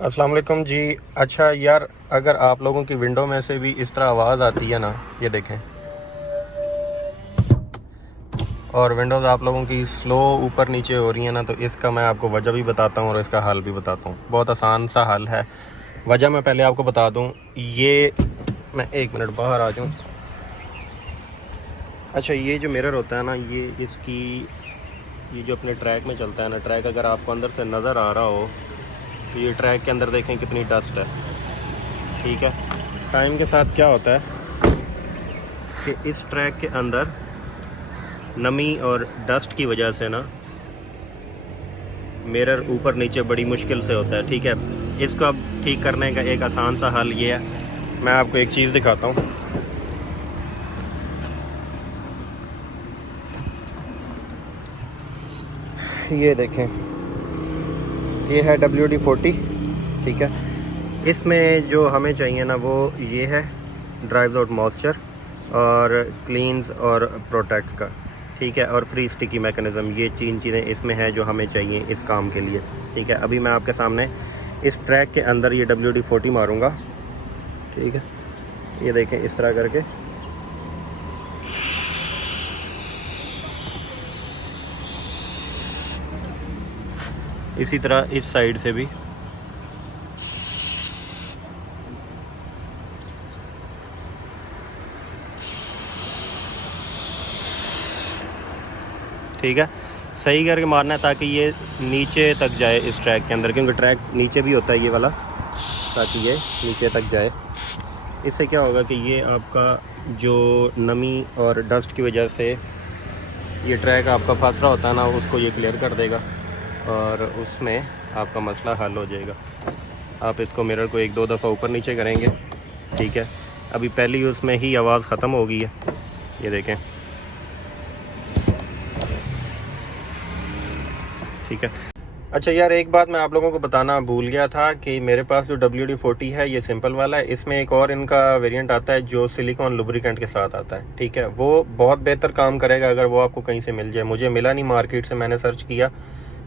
अस्सलाम वालेकुम जी। अच्छा यार, अगर आप लोगों की विंडो में से भी इस तरह आवाज़ आती है ना, ये देखें, और विंडोज़ आप लोगों की स्लो ऊपर नीचे हो रही है ना, तो इसका मैं आपको वजह भी बताता हूँ और इसका हल भी बताता हूँ। बहुत आसान सा हल है। वजह मैं पहले आपको बता दूँ, ये मैं एक मिनट बाहर आ जाऊँ। अच्छा, ये जो मिरर होता है ना, ये जो अपने ट्रैक में चलता है ना, ट्रैक अगर आपको अंदर से नज़र आ रहा हो तो ये ट्रैक के अंदर देखें कितनी डस्ट है। ठीक है, टाइम के साथ क्या होता है कि इस ट्रैक के अंदर नमी और डस्ट की वजह से ना मिरर ऊपर नीचे बड़ी मुश्किल से होता है। ठीक है, इसको अब ठीक करने का एक आसान सा हल ये है, मैं आपको एक चीज़ दिखाता हूँ। ये देखें, ये है WD-40। ठीक है, इसमें जो हमें चाहिए ना वो ये है, ड्राइव्स आउट मॉइस्चर और क्लीन्स और प्रोटेक्ट का। ठीक है, और फ्री स्टिकी मैकेनिज़्म, ये 3 चीज़ें इसमें हैं जो हमें चाहिए इस काम के लिए। ठीक है, अभी मैं आपके सामने इस ट्रैक के अंदर ये WD-40 मारूंगा। ठीक है, ये देखें इस तरह करके, इसी तरह इस साइड से भी। ठीक है, सही करके मारना है ताकि ये नीचे तक जाए इस ट्रैक के अंदर, क्योंकि ट्रैक नीचे भी होता है ये वाला, ताकि ये नीचे तक जाए। इससे क्या होगा कि ये आपका जो नमी और डस्ट की वजह से ये ट्रैक आपका फंस रहा होता है ना, उसको ये क्लियर कर देगा और उसमें आपका मसला हल हो जाएगा। आप इसको मिरर को 1-2 दफ़ा ऊपर नीचे करेंगे। ठीक है, अभी पहली उसमें ही आवाज़ ख़त्म हो गई है, ये देखें। ठीक है, अच्छा यार, एक बात मैं आप लोगों को बताना भूल गया था कि मेरे पास जो WD-40 है ये सिंपल वाला है। इसमें एक और इनका वेरिएंट आता है जो सिलिकॉन लुब्रिकेंट के साथ आता है। ठीक है, वो बहुत बेहतर काम करेगा अगर वो आपको कहीं से मिल जाए। मुझे मिला नहीं मार्केट से, मैंने सर्च किया,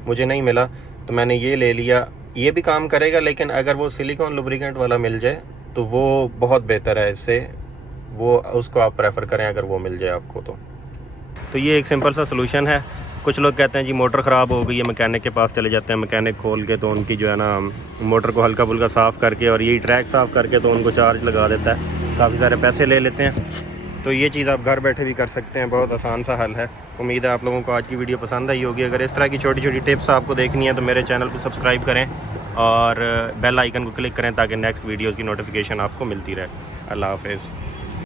मुझे नहीं मिला, तो मैंने ये ले लिया। ये भी काम करेगा, लेकिन अगर वो सिलिकॉन लुब्रिकेंट वाला मिल जाए तो वो बहुत बेहतर है इससे, वो उसको आप प्रेफर करें अगर वो मिल जाए आपको। तो ये एक सिंपल सा सलूशन है। कुछ लोग कहते हैं जी मोटर ख़राब हो गई है, मैकेनिक के पास चले जाते हैं, मैकेनिक खोल के तो उनकी जो है ना मोटर को हल्का फुल्का साफ़ करके और यही ट्रैक साफ़ करके तो उनको चार्ज लगा देता है, काफ़ी सारे पैसे ले लेते हैं। तो ये चीज़ आप घर बैठे भी कर सकते हैं, बहुत आसान सा हल है। उम्मीद है आप लोगों को आज की वीडियो पसंद आई होगी। अगर इस तरह की छोटी छोटी टिप्स आपको देखनी है तो मेरे चैनल को सब्सक्राइब करें और बेल आइकन को क्लिक करें ताकि नेक्स्ट वीडियोज़ की नोटिफिकेशन आपको मिलती रहे। अल्लाह हाफ़िज़।